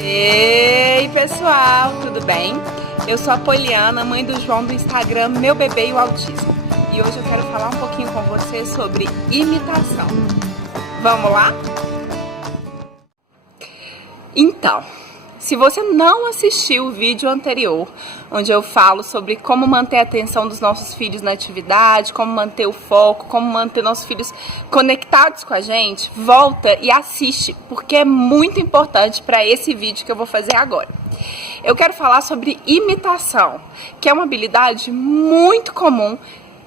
Ei pessoal, tudo bem? Eu sou a Poliana, mãe do João do Instagram Meu Bebê e o Autismo. E hoje eu quero falar um pouquinho com você sobre imitação. Vamos lá? Então, se você não assistiu o vídeo anterior, onde eu falo sobre como manter a atenção dos nossos filhos na atividade, como manter o foco, como manter nossos filhos conectados com a gente, volta e assiste, porque é muito importante para esse vídeo que eu vou fazer agora. Eu quero falar sobre imitação, que é uma habilidade muito comum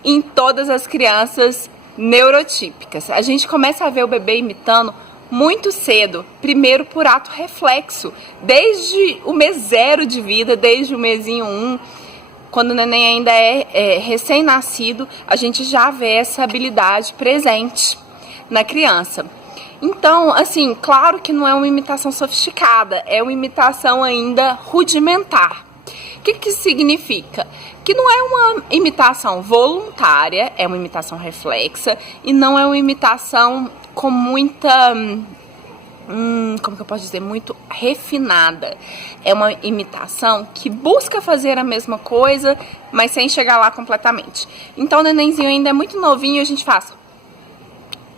em todas as crianças neurotípicas. A gente começa a ver o bebê imitando muito cedo, primeiro por ato reflexo, desde o mês 0 de vida, desde o mesinho 1, quando o neném ainda é recém-nascido, a gente já vê essa habilidade presente na criança. Então, assim, claro que não é uma imitação sofisticada, é uma imitação ainda rudimentar. O que isso significa? Que não é uma imitação voluntária, é uma imitação reflexa e não é uma imitação com muita, como que eu posso dizer, muito refinada. É uma imitação que busca fazer a mesma coisa, mas sem chegar lá completamente. Então o nenenzinho ainda é muito novinho e a gente faz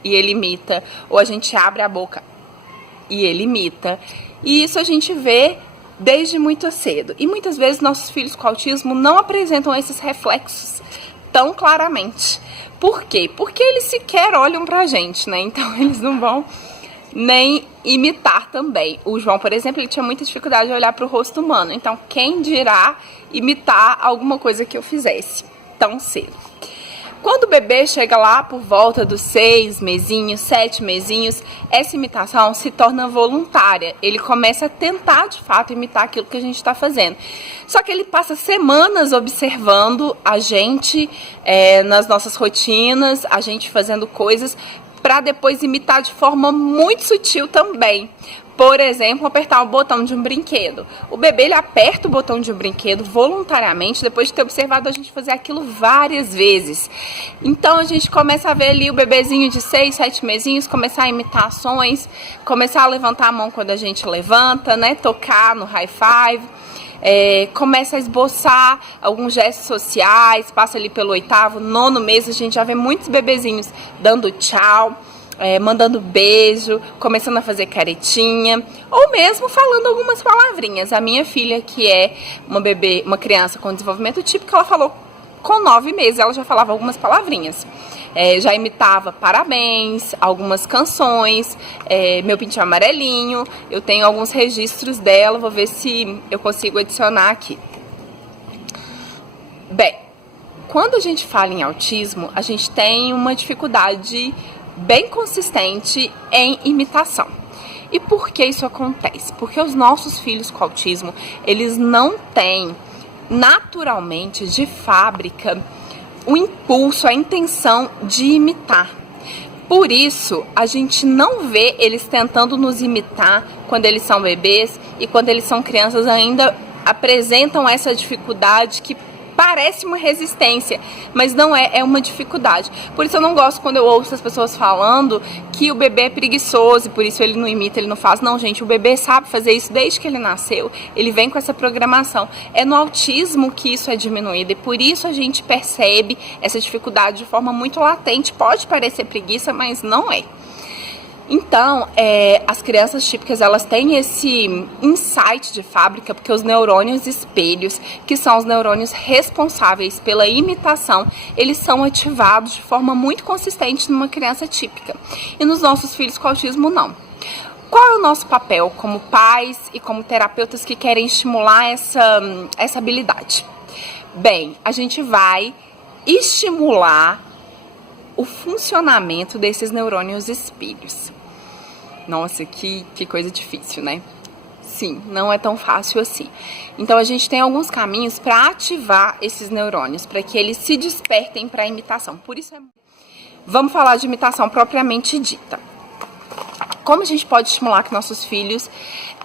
e ele imita, ou a gente abre a boca e ele imita. E isso a gente vê desde muito cedo. E muitas vezes nossos filhos com autismo não apresentam esses reflexos tão claramente. Por quê? Porque eles sequer olham pra gente, né? Então eles não vão nem imitar também. O João, por exemplo, ele tinha muita dificuldade de olhar pro rosto humano. Então quem dirá imitar alguma coisa que eu fizesse tão cedo? Quando o bebê chega lá por volta dos 6 mesinhos, 7 mesinhos, essa imitação se torna voluntária. Ele começa a tentar, de fato, imitar aquilo que a gente está fazendo. Só que ele passa semanas observando a gente nas nossas rotinas, a gente fazendo coisas, para depois imitar de forma muito sutil também. Por exemplo, apertar o botão de um brinquedo. O bebê, ele aperta o botão de um brinquedo voluntariamente, depois de ter observado a gente fazer aquilo várias vezes. Então, a gente começa a ver ali o bebezinho de 6, 7 mesinhos começar a imitar ações, começar a levantar a mão quando a gente levanta, né? Tocar no high five. Começa a esboçar alguns gestos sociais, passa ali pelo 8º, 9º mês, a gente já vê muitos bebezinhos dando tchau, mandando beijo, começando a fazer caretinha, ou mesmo falando algumas palavrinhas. A minha filha, que é uma criança com desenvolvimento típico, ela falou com 9 meses, ela já falava algumas palavrinhas. Já imitava parabéns, algumas canções, meu pintinho amarelinho. Eu tenho alguns registros dela, vou ver se eu consigo adicionar aqui. Bem, quando a gente fala em autismo, a gente tem uma dificuldade bem consistente em imitação. E por que isso acontece? Porque os nossos filhos com autismo, eles não têm naturalmente, de fábrica, o impulso, a intenção de imitar. Por isso, a gente não vê eles tentando nos imitar quando eles são bebês e quando eles são crianças ainda apresentam essa dificuldade que parece uma resistência, mas não é uma dificuldade. Por isso eu não gosto quando eu ouço as pessoas falando que o bebê é preguiçoso e por isso ele não imita, ele não faz. Não, gente, o bebê sabe fazer isso desde que ele nasceu, ele vem com essa programação. É no autismo que isso é diminuído e por isso a gente percebe essa dificuldade de forma muito latente. Pode parecer preguiça, mas não é. Então, as crianças típicas, elas têm esse insight de fábrica, porque os neurônios espelhos, que são os neurônios responsáveis pela imitação, eles são ativados de forma muito consistente numa criança típica. E nos nossos filhos com autismo, não. Qual é o nosso papel como pais e como terapeutas que querem estimular essa habilidade? Bem, a gente vai estimular o funcionamento desses neurônios espelhos. Nossa, que coisa difícil, né? Sim, não é tão fácil assim. Então a gente tem alguns caminhos para ativar esses neurônios, para que eles se despertem para a imitação. Por isso vamos falar de imitação propriamente dita. Como a gente pode estimular que nossos filhos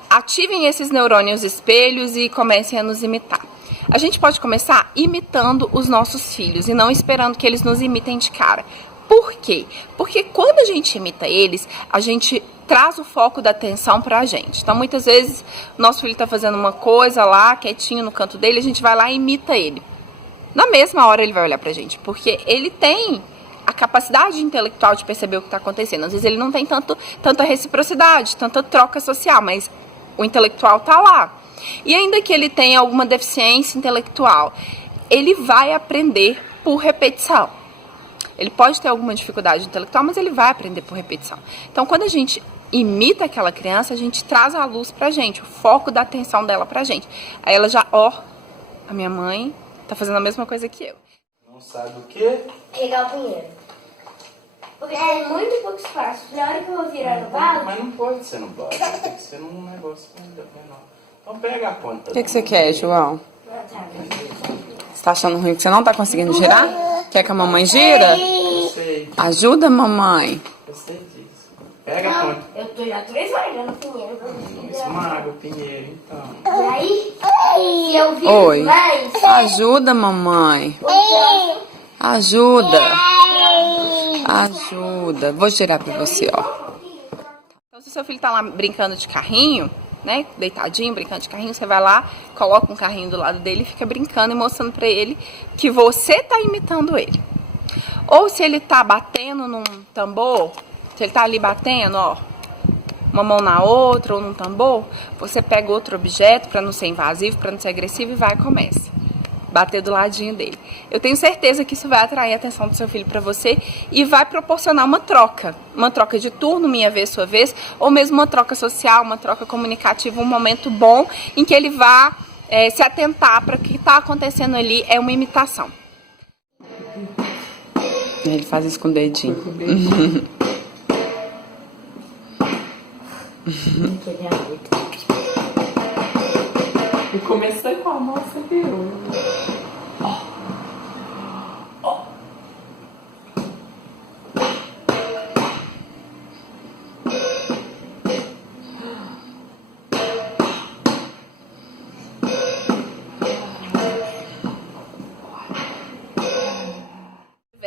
ativem esses neurônios espelhos e comecem a nos imitar? A gente pode começar imitando os nossos filhos e não esperando que eles nos imitem de cara. Por quê? Porque quando a gente imita eles, a gente traz o foco da atenção pra gente. Então, muitas vezes, o nosso filho tá fazendo uma coisa lá, quietinho no canto dele, a gente vai lá e imita ele. Na mesma hora ele vai olhar pra gente, porque ele tem a capacidade intelectual de perceber o que tá acontecendo. Às vezes ele não tem tanta reciprocidade, tanta troca social, mas o intelectual tá lá. E ainda que ele tenha alguma deficiência intelectual, ele vai aprender por repetição. Ele pode ter alguma dificuldade intelectual, mas ele vai aprender por repetição. Então, quando a gente imita aquela criança, a gente traz a luz pra gente, o foco da atenção dela pra gente. Aí ela já, a minha mãe tá fazendo a mesma coisa que eu. Não sabe o quê? Pegar o pinheiro. Porque tem muito pouco espaço. Na hora que eu vou virar no balde... Mas não pode ser no balde, tem que ser num negócio menor. Então pega a conta. O que você quer, João? Tá. Você tá achando ruim que você não tá conseguindo girar? Quer que a mamãe gira? Eu sei, Ajuda, mamãe. eu sei disso. Pega a conta. Eu já tô esmagando o pinheiro. Esmaga o pinheiro, então. E aí, se eu vir Oi. mais... Ajuda, mamãe. Ajuda. Ajuda. Vou girar pra você, ó. Então, se seu filho tá lá brincando de carrinho, né, deitadinho, brincando de carrinho, você vai lá, coloca um carrinho do lado dele e fica brincando e mostrando pra ele que você tá imitando ele. Ou se ele tá batendo num tambor, se ele tá ali batendo, ó, uma mão na outra ou num tambor, você pega outro objeto pra não ser invasivo, pra não ser agressivo e vai e começa. Bater do ladinho dele. Eu tenho certeza que isso vai atrair a atenção do seu filho para você e vai proporcionar uma troca de turno, minha vez, sua vez, ou mesmo uma troca social, uma troca comunicativa, um momento bom em que ele vá se atentar para o que está acontecendo ali, é uma imitação. Ele faz isso com o dedinho. E comecei com a mão, você virou.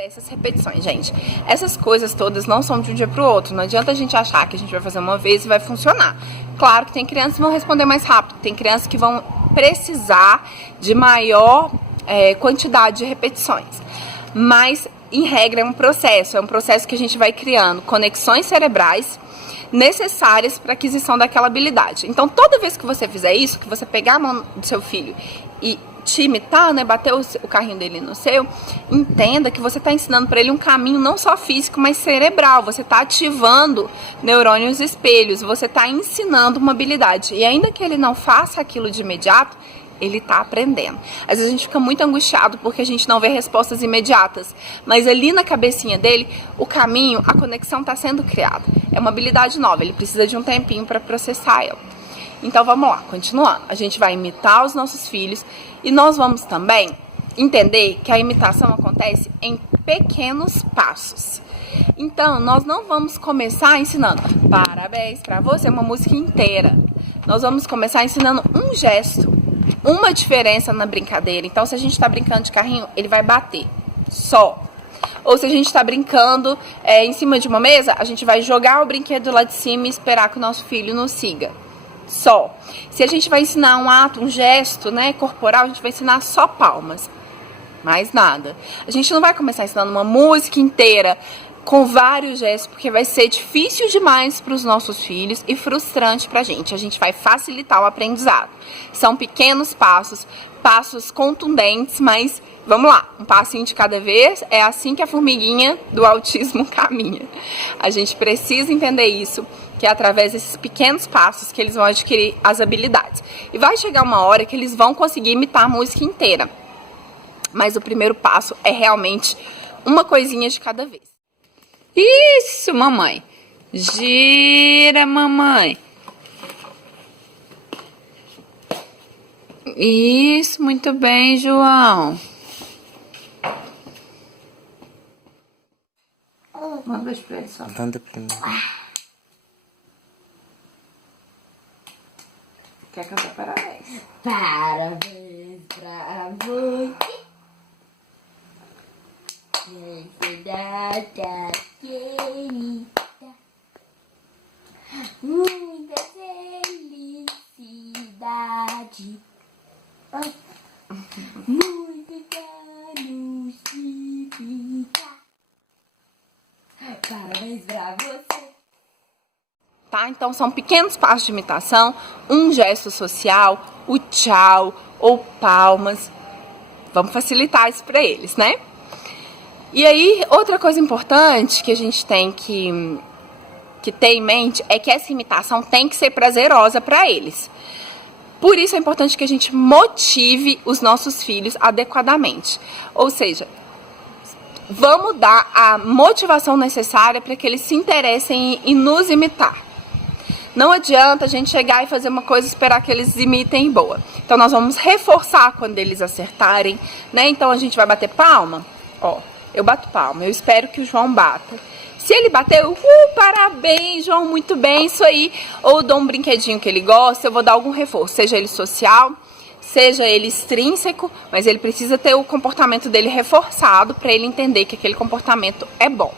Essas repetições, gente. Essas coisas todas não são de um dia pro outro. Não adianta a gente achar que a gente vai fazer uma vez e vai funcionar. Claro que tem crianças que vão responder mais rápido, tem crianças que vão precisar de maior quantidade de repetições. Mas, em regra, é um processo que a gente vai criando conexões cerebrais necessárias para a aquisição daquela habilidade. Então, toda vez que você fizer isso, que você pegar a mão do seu filho e te imitar, né, bater o carrinho dele no seu, entenda que você está ensinando para ele um caminho não só físico, mas cerebral. Você está ativando neurônios espelhos, você está ensinando uma habilidade. E ainda que ele não faça aquilo de imediato, ele está aprendendo. Às vezes a gente fica muito angustiado porque a gente não vê respostas imediatas, mas ali na cabecinha dele, o caminho, a conexão está sendo criada. É uma habilidade nova, ele precisa de um tempinho para processar ela. Então vamos lá, continuando. A gente vai imitar os nossos filhos e nós vamos também entender que a imitação acontece em pequenos passos. Então, nós não vamos começar ensinando parabéns pra você, uma música inteira. Nós vamos começar ensinando um gesto, uma diferença na brincadeira. Então, se a gente tá brincando de carrinho, ele vai bater só. Ou se a gente tá brincando em cima de uma mesa, a gente vai jogar o brinquedo lá de cima e esperar que o nosso filho nos siga. Só. Se a gente vai ensinar um ato, um gesto, né, corporal, a gente vai ensinar só palmas. Mais nada. A gente não vai começar ensinando uma música inteira com vários gestos, porque vai ser difícil demais para os nossos filhos e frustrante para a gente. A gente vai facilitar o aprendizado. São pequenos passos, passos contundentes, mas vamos lá, um passinho de cada vez. É assim que a formiguinha do autismo caminha. A gente precisa entender isso, que é através desses pequenos passos que eles vão adquirir as habilidades. E vai chegar uma hora que eles vão conseguir imitar a música inteira. Mas o primeiro passo é realmente uma coisinha de cada vez. Isso, mamãe. Gira, mamãe. Isso, muito bem, João. Manda um beijo pra ele só. Manda primeiro. Quer cantar parabéns? Parabéns pra você. Felicidade querida. Muita felicidade. Muitos anos de vida. Parabéns pra você. Tá? Então são pequenos passos de imitação, um gesto social, o tchau ou palmas. Vamos facilitar isso para eles, né? E aí, outra coisa importante que a gente tem que ter em mente é que essa imitação tem que ser prazerosa para eles. Por isso é importante que a gente motive os nossos filhos adequadamente. Ou seja, vamos dar a motivação necessária para que eles se interessem em nos imitar. Não adianta a gente chegar e fazer uma coisa e esperar que eles imitem boa. Então nós vamos reforçar quando eles acertarem, né? Então a gente vai bater palma. Ó, eu bato palma, eu espero que o João bata. Se ele bater, parabéns, João, muito bem, isso aí. Ou dou um brinquedinho que ele gosta, eu vou dar algum reforço, seja ele social, seja ele extrínseco, mas ele precisa ter o comportamento dele reforçado para ele entender que aquele comportamento é bom.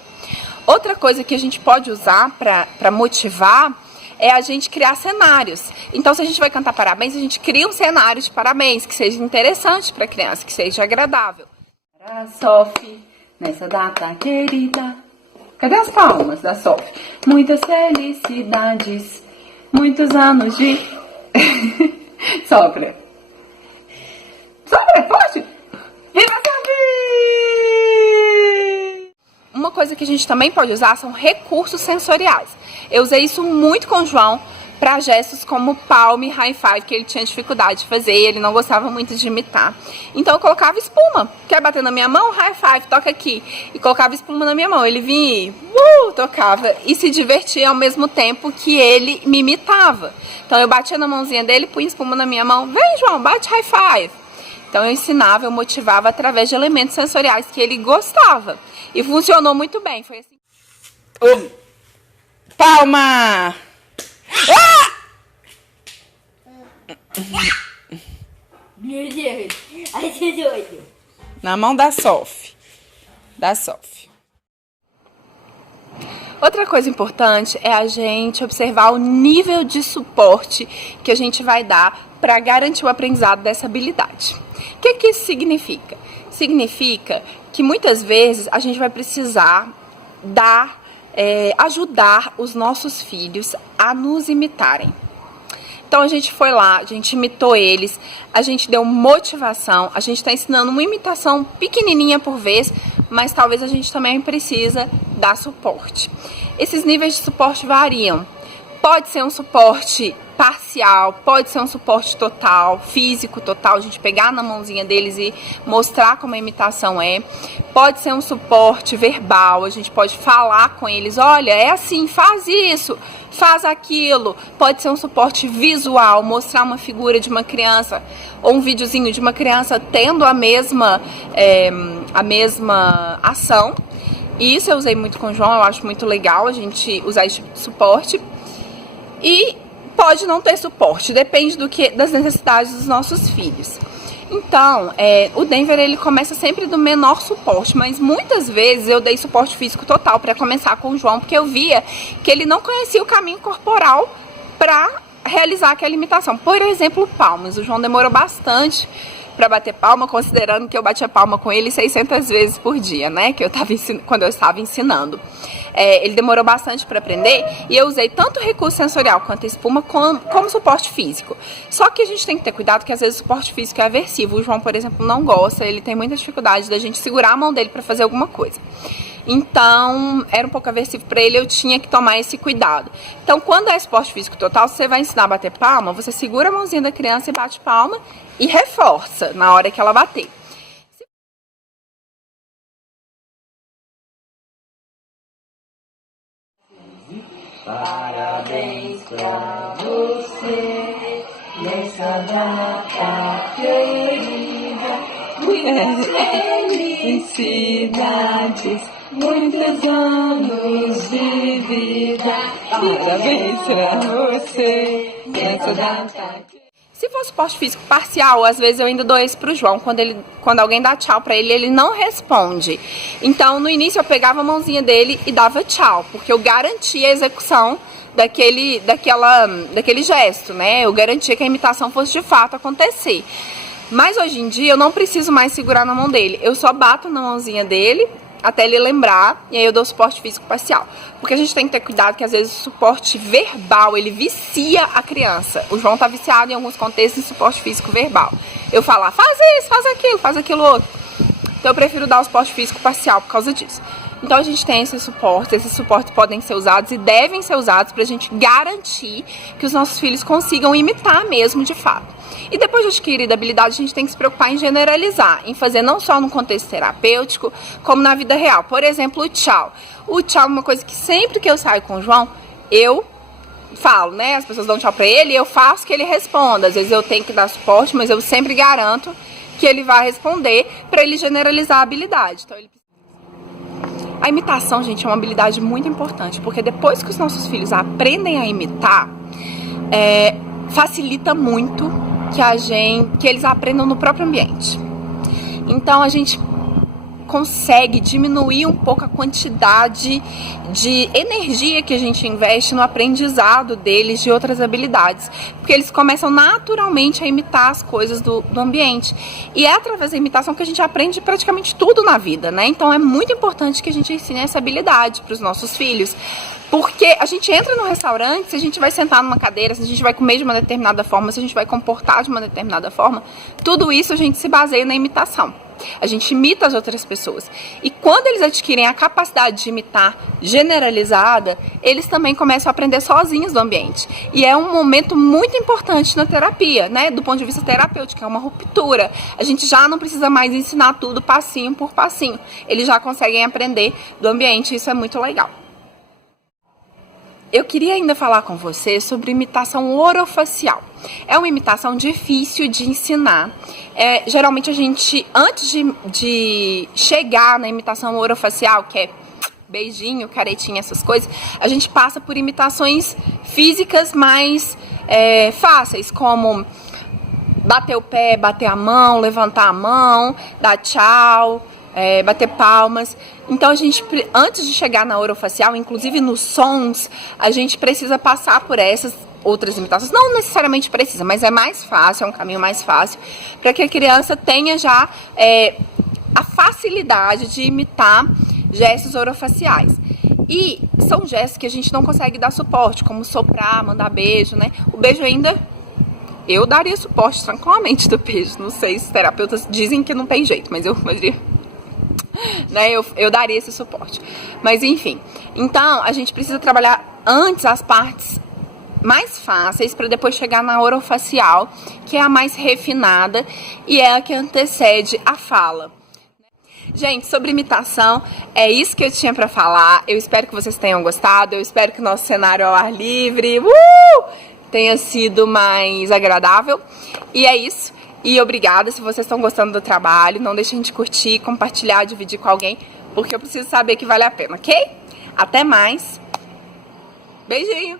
Outra coisa que a gente pode usar para motivar é a gente criar cenários. Então, se a gente vai cantar parabéns, a gente cria um cenário de parabéns que seja interessante para a criança, que seja agradável. Para Sophie, nessa data querida. Cadê as palmas da Sophie? Muitas felicidades, muitos anos de... Sopra. Sopra, forte! Viva Sophie! Uma coisa que a gente também pode usar são recursos sensoriais. Eu usei isso muito com o João para gestos como palm e high five, que ele tinha dificuldade de fazer e ele não gostava muito de imitar. Então eu colocava espuma. Quer bater na minha mão? High five, toca aqui. E colocava espuma na minha mão. Ele vinha e tocava e se divertia ao mesmo tempo que ele me imitava. Então eu batia na mãozinha dele, punha espuma na minha mão. Vem, João, bate high five. Então eu ensinava, eu motivava através de elementos sensoriais que ele gostava. E funcionou muito bem. Foi assim. Palma! Ah! Meu Deus, ai que doido. Na mão da Sophie. Outra coisa importante é a gente observar o nível de suporte que a gente vai dar para garantir o aprendizado dessa habilidade. O que isso significa? Significa que muitas vezes a gente vai precisar ajudar os nossos filhos a nos imitarem. Então a gente foi lá, a gente imitou eles, a gente deu motivação, a gente está ensinando uma imitação pequenininha por vez, mas talvez a gente também precisa dar suporte. Esses níveis de suporte variam. Pode ser um suporte parcial, pode ser um suporte total, físico total, a gente pegar na mãozinha deles e mostrar como a imitação é. Pode ser um suporte verbal, a gente pode falar com eles, olha, é assim, faz isso, faz aquilo. Pode ser um suporte visual, mostrar uma figura de uma criança ou um videozinho de uma criança tendo a mesma ação. E isso eu usei muito com o João, eu acho muito legal a gente usar esse tipo de suporte. E pode não ter suporte, depende das necessidades dos nossos filhos. Então, o Denver ele começa sempre do menor suporte, mas muitas vezes eu dei suporte físico total para começar com o João, porque eu via que ele não conhecia o caminho corporal para realizar aquela imitação. Por exemplo, palmas. O João demorou bastante para bater palma, considerando que eu batia palma com ele 600 vezes por dia, né? Quando eu estava ensinando. Ele demorou bastante para aprender e eu usei tanto o recurso sensorial quanto a espuma como suporte físico. Só que a gente tem que ter cuidado que às vezes o suporte físico é aversivo. O João, por exemplo, não gosta, ele tem muita dificuldade da gente segurar a mão dele para fazer alguma coisa. Então, era um pouco aversivo para ele, eu tinha que tomar esse cuidado. Então, quando é esporte físico total, você vai ensinar a bater palma, você segura a mãozinha da criança e bate palma e reforça na hora que ela bater. Parabéns pra você, nessa data querida, muitas felicidades, muitos anos de vida. Parabéns pra você, nessa data. Se for suporte físico parcial, às vezes eu ainda dou esse pro João. Quando alguém dá tchau pra ele, ele não responde. Então, no início, eu pegava a mãozinha dele e dava tchau, porque eu garantia a execução daquele gesto, né? Eu garantia que a imitação fosse de fato acontecer. Mas hoje em dia eu não preciso mais segurar na mão dele. Eu só bato na mãozinha dele até ele lembrar, e aí eu dou suporte físico parcial. Porque a gente tem que ter cuidado que às vezes o suporte verbal, ele vicia a criança. O João tá viciado em alguns contextos em suporte físico verbal. Eu falar, faz isso, faz aquilo outro. Então eu prefiro dar o suporte físico parcial por causa disso. Então a gente tem esses suportes podem ser usados e devem ser usados pra gente garantir que os nossos filhos consigam imitar mesmo de fato. E depois de adquirida a habilidade, a gente tem que se preocupar em generalizar, em fazer não só no contexto terapêutico, como na vida real. Por exemplo, o tchau. O tchau é uma coisa que sempre que eu saio com o João, eu falo, né? As pessoas dão tchau pra ele e eu faço que ele responda. Às vezes eu tenho que dar suporte, mas eu sempre garanto que ele vai responder pra ele generalizar a habilidade. Então, a imitação, gente, é uma habilidade muito importante, porque depois que os nossos filhos aprendem a imitar, facilita muito que eles aprendam no próprio ambiente. Então a gente consegue diminuir um pouco a quantidade de energia que a gente investe no aprendizado deles de outras habilidades, porque eles começam naturalmente a imitar as coisas do ambiente, e é através da imitação que a gente aprende praticamente tudo na vida, né? Então é muito importante que a gente ensine essa habilidade para os nossos filhos, porque a gente entra no restaurante, se a gente vai sentar numa cadeira, se a gente vai comer de uma determinada forma, se a gente vai comportar de uma determinada forma, tudo isso a gente se baseia na imitação. A gente imita as outras pessoas. E quando eles adquirem a capacidade de imitar generalizada, eles também começam a aprender sozinhos do ambiente. E é um momento muito importante na terapia, né? Do ponto de vista terapêutico, é uma ruptura. A gente já não precisa mais ensinar tudo passinho por passinho. Eles já conseguem aprender do ambiente, isso é muito legal. Eu queria ainda falar com você sobre imitação orofacial. É uma imitação difícil de ensinar. Geralmente a gente, antes de chegar na imitação orofacial, que é beijinho, caretinha, essas coisas, a gente passa por imitações físicas mais fáceis, como bater o pé, bater a mão, levantar a mão, dar tchau, bater palmas. Então a gente, antes de chegar na orofacial, inclusive nos sons, a gente precisa passar por essas outras imitações. Não necessariamente precisa, mas é mais fácil, é um caminho mais fácil, para que a criança tenha já a facilidade de imitar gestos orofaciais. E são gestos que a gente não consegue dar suporte, como soprar, mandar beijo, né? O beijo ainda, eu daria suporte tranquilamente do beijo. Não sei, os terapeutas dizem que não tem jeito, mas eu daria esse suporte. Mas enfim, então a gente precisa trabalhar antes as partes mais fáceis para depois chegar na orofacial, que é a mais refinada e é a que antecede a fala. Gente, sobre imitação, é isso que eu tinha para falar. Eu espero que vocês tenham gostado. Eu espero que o nosso cenário ao ar livre tenha sido mais agradável. E é isso. E obrigada se vocês estão gostando do trabalho. Não deixem de curtir, compartilhar, dividir com alguém, porque eu preciso saber que vale a pena, ok? Até mais. Beijinho!